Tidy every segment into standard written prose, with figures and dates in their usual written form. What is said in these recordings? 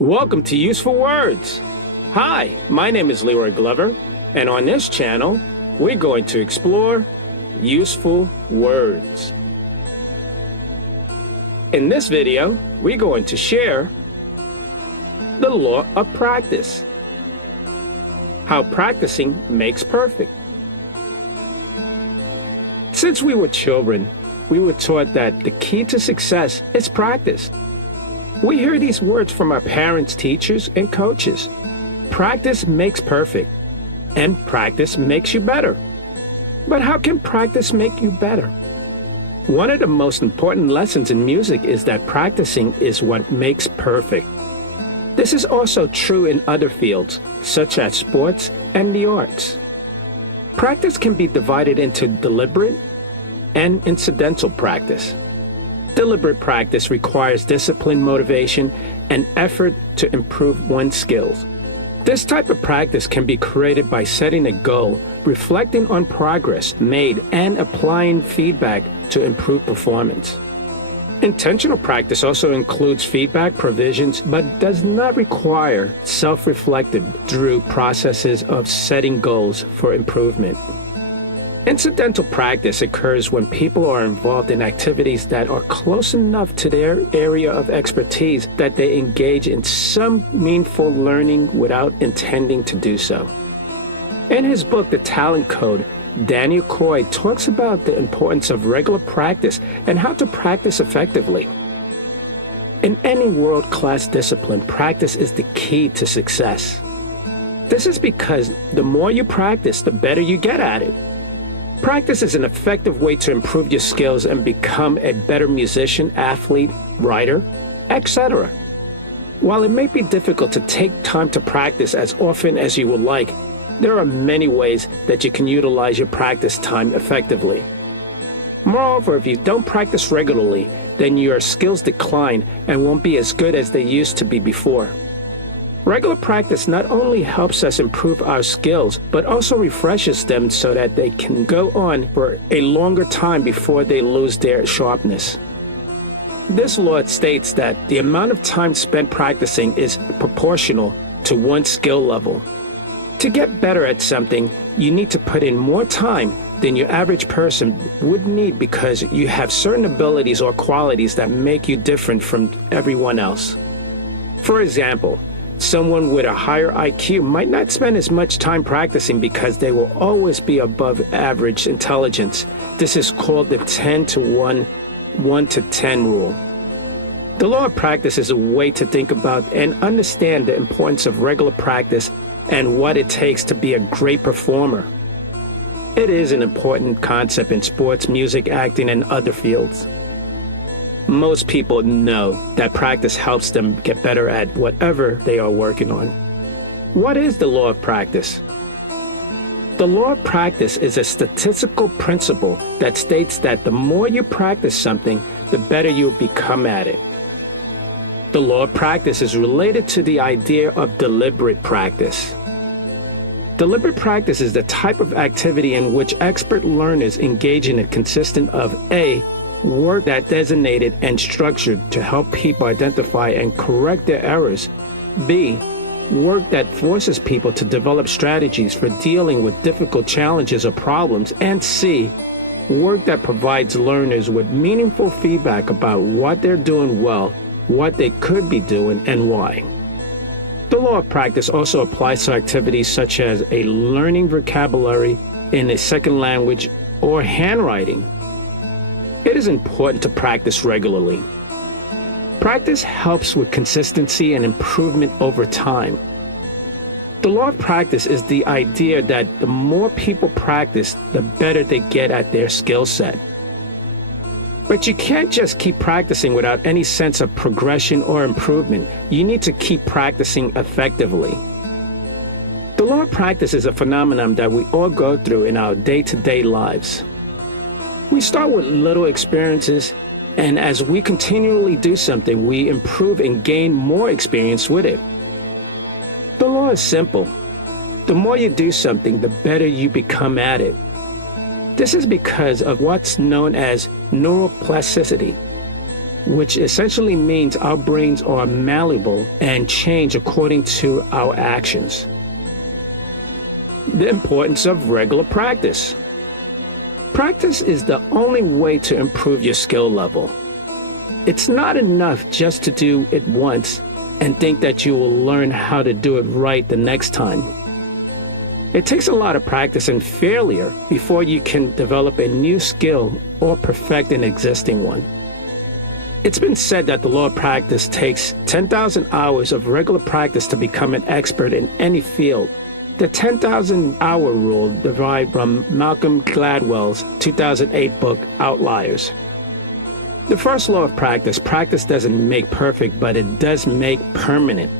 Welcome to Useful Words. Hi, my name is Leroy Glover, and on this channel, we're going to explore useful words. In this video, we're going to share the law of practice, how practicing makes perfect. Since we were children, we were taught that the key to success is practice. We hear these words from our parents, teachers, and coaches. Practice makes perfect, and practice makes you better. But how can practice make you better? One of the most important lessons in music is that practicing is what makes perfect. This is also true in other fields, such as sports and the arts. Practice can be divided into deliberate and incidental practice. Deliberate practice requires discipline, motivation, and effort to improve one's skills. This type of practice can be created by setting a goal, reflecting on progress made, and applying feedback to improve performance. Intentional practice also includes feedback provisions, but does not require self-reflective through processes of setting goals for improvement. Incidental practice occurs when people are involved in activities that are close enough to their area of expertise that they engage in some meaningful learning without intending to do so. In his book, The Talent Code, Daniel Coy talks about the importance of regular practice and how to practice effectively. In any world-class discipline, practice is the key to success. This is because the more you practice, the better you get at it. Practice is an effective way to improve your skills and become a better musician, athlete, writer, etc. While it may be difficult to take time to practice as often as you would like, there are many ways that you can utilize your practice time effectively. Moreover, if you don't practice regularly, then your skills decline and won't be as good as they used to be before. Regular practice not only helps us improve our skills, but also refreshes them so that they can go on for a longer time before they lose their sharpness. This law states that the amount of time spent practicing is proportional to one's skill level. To get better at something, you need to put in more time than your average person would need because you have certain abilities or qualities that make you different from everyone else. For example, someone with a higher IQ might not spend as much time practicing because they will always be above average intelligence. This is called the 10 to 1, 1 to 10 rule. The law of practice is a way to think about and understand the importance of regular practice and what it takes to be a great performer. It is an important concept in sports, music, acting, and other fields. Most people know that practice helps them get better at whatever they are working on. What is the law of practice? The law of practice is a statistical principle that states that the more you practice something, the better you become at it. The law of practice is related to the idea of deliberate practice. Deliberate practice is the type of activity in which expert learners engage in a consistent of A, work that designated and structured to help people identify and correct their errors. B, work that forces people to develop strategies for dealing with difficult challenges or problems. And C, work that provides learners with meaningful feedback about what they're doing well, what they could be doing, and why. The law of practice also applies to activities such as a learning vocabulary in a second language or handwriting. It is important to practice regularly. Practice helps with consistency and improvement over time. The law of practice is the idea that the more people practice, the better they get at their skill set. But you can't just keep practicing without any sense of progression or improvement. You need to keep practicing effectively. The law of practice is a phenomenon that we all go through in our day-to-day lives. We start with little experiences, and as we continually do something, we improve and gain more experience with it. The law is simple. The more you do something, the better you become at it. This is because of what's known as neuroplasticity. which essentially means our brains are malleable and change according to our actions. The importance of regular practice. Practice is the only way to improve your skill level. It's not enough just to do it once and think that you will learn how to do it right the next time. It takes a lot of practice and failure before you can develop a new skill or perfect an existing one. It's been said that the law of practice takes 10,000 hours of regular practice to become an expert in any field. The 10,000-hour rule derived from Malcolm Gladwell's 2008 book, Outliers. The first law of practice doesn't make perfect, but it does make permanent.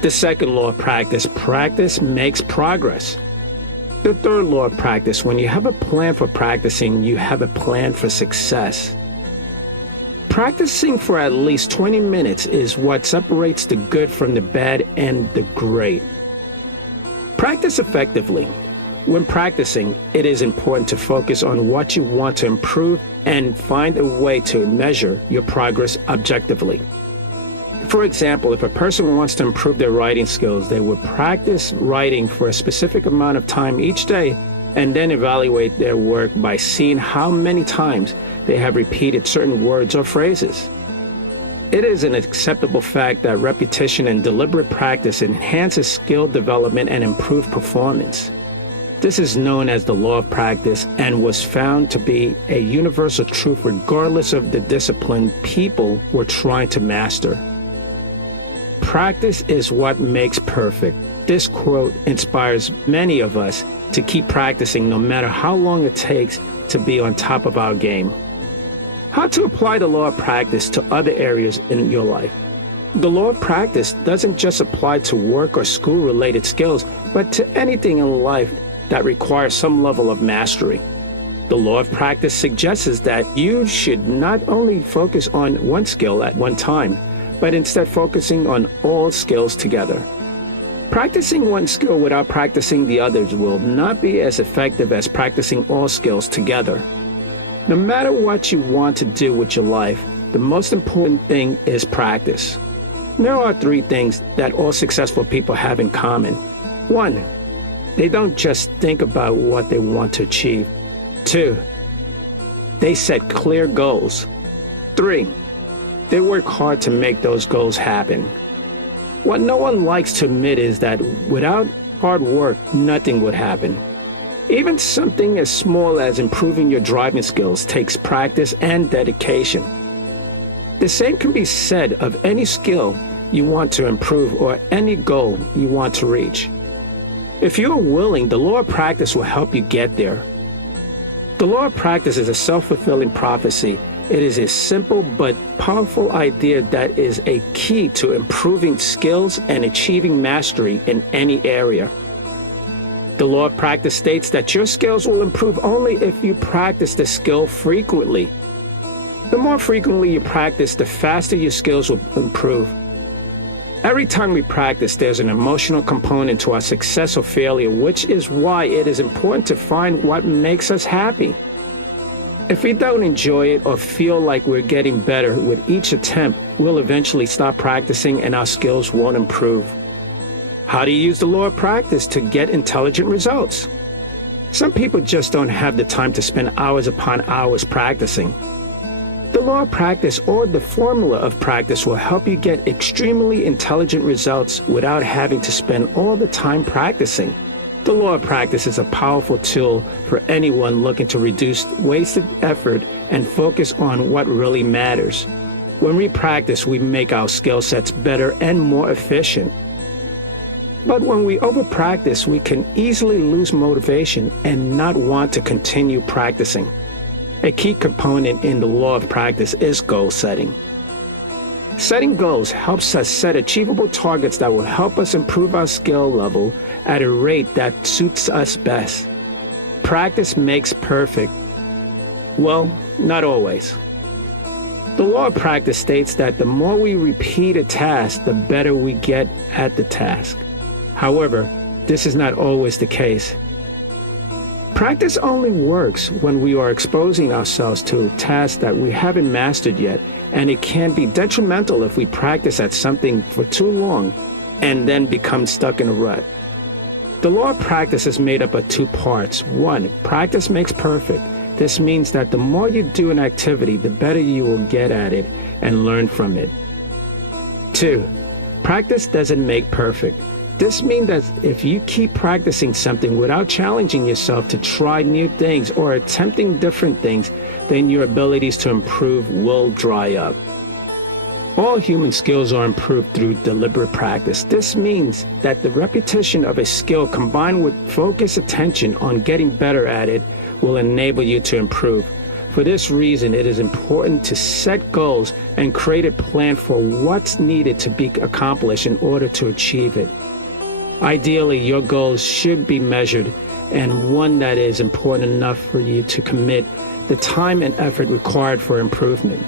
The second law of practice makes progress. The third law of practice, when you have a plan for practicing, you have a plan for success. Practicing for at least 20 minutes is what separates the good from the bad and the great. Practice effectively. When practicing, it is important to focus on what you want to improve and find a way to measure your progress objectively. For example, if a person wants to improve their writing skills, they would practice writing for a specific amount of time each day and then evaluate their work by seeing how many times they have repeated certain words or phrases. It is an acceptable fact that repetition and deliberate practice enhances skill development and improved performance. This is known as the law of practice and was found to be a universal truth regardless of the discipline people were trying to master. Practice is what makes perfect. This quote inspires many of us to keep practicing no matter how long it takes to be on top of our game. How to apply the law of practice to other areas in your life. The law of practice doesn't just apply to work or school-related skills, but to anything in life that requires some level of mastery. The law of practice suggests that you should not only focus on one skill at one time, but instead focusing on all skills together. Practicing one skill without practicing the others will not be as effective as practicing all skills together. No matter what you want to do with your life, the most important thing is practice. There are 3 things that all successful people have in common. 1, they don't just think about what they want to achieve. 2, they set clear goals. 3, they work hard to make those goals happen. What no one likes to admit is that without hard work, nothing would happen. Even something as small as improving your driving skills takes practice and dedication. The same can be said of any skill you want to improve or any goal you want to reach. If you are willing, the law of practice will help you get there. The law of practice is a self-fulfilling prophecy. It is a simple but powerful idea that is a key to improving skills and achieving mastery in any area. The law of practice states that your skills will improve only if you practice the skill frequently. The more frequently you practice, the faster your skills will improve. Every time we practice, there's an emotional component to our success or failure, which is why it is important to find what makes us happy. If we don't enjoy it or feel like we're getting better with each attempt, we'll eventually stop practicing and our skills won't improve. How do you use the law of practice to get intelligent results? Some people just don't have the time to spend hours upon hours practicing. The law of practice or the formula of practice will help you get extremely intelligent results without having to spend all the time practicing. The law of practice is a powerful tool for anyone looking to reduce wasted effort and focus on what really matters. When we practice, we make our skill sets better and more efficient. But when we over-practice, we can easily lose motivation and not want to continue practicing. A key component in the law of practice is goal setting. Setting goals helps us set achievable targets that will help us improve our skill level at a rate that suits us best. Practice makes perfect. Well, not always. The law of practice states that the more we repeat a task, the better we get at the task. However, this is not always the case. Practice only works when we are exposing ourselves to tasks that we haven't mastered yet and it can be detrimental if we practice at something for too long and then become stuck in a rut. The law of practice is made up of two parts. One, practice makes perfect. This means that the more you do an activity, the better you will get at it and learn from it. Two, practice doesn't make perfect. This means that if you keep practicing something without challenging yourself to try new things or attempting different things, then your abilities to improve will dry up. All human skills are improved through deliberate practice. This means that the repetition of a skill combined with focused attention on getting better at it will enable you to improve. For this reason, it is important to set goals and create a plan for what's needed to be accomplished in order to achieve it. Ideally, your goals should be measured and one that is important enough for you to commit the time and effort required for improvement.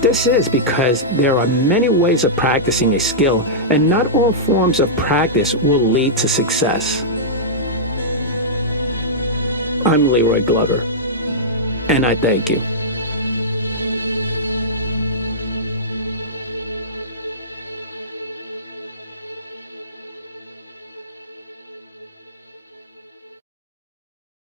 This is because there are many ways of practicing a skill, and not all forms of practice will lead to success. I'm Leroy Glover, and I thank you.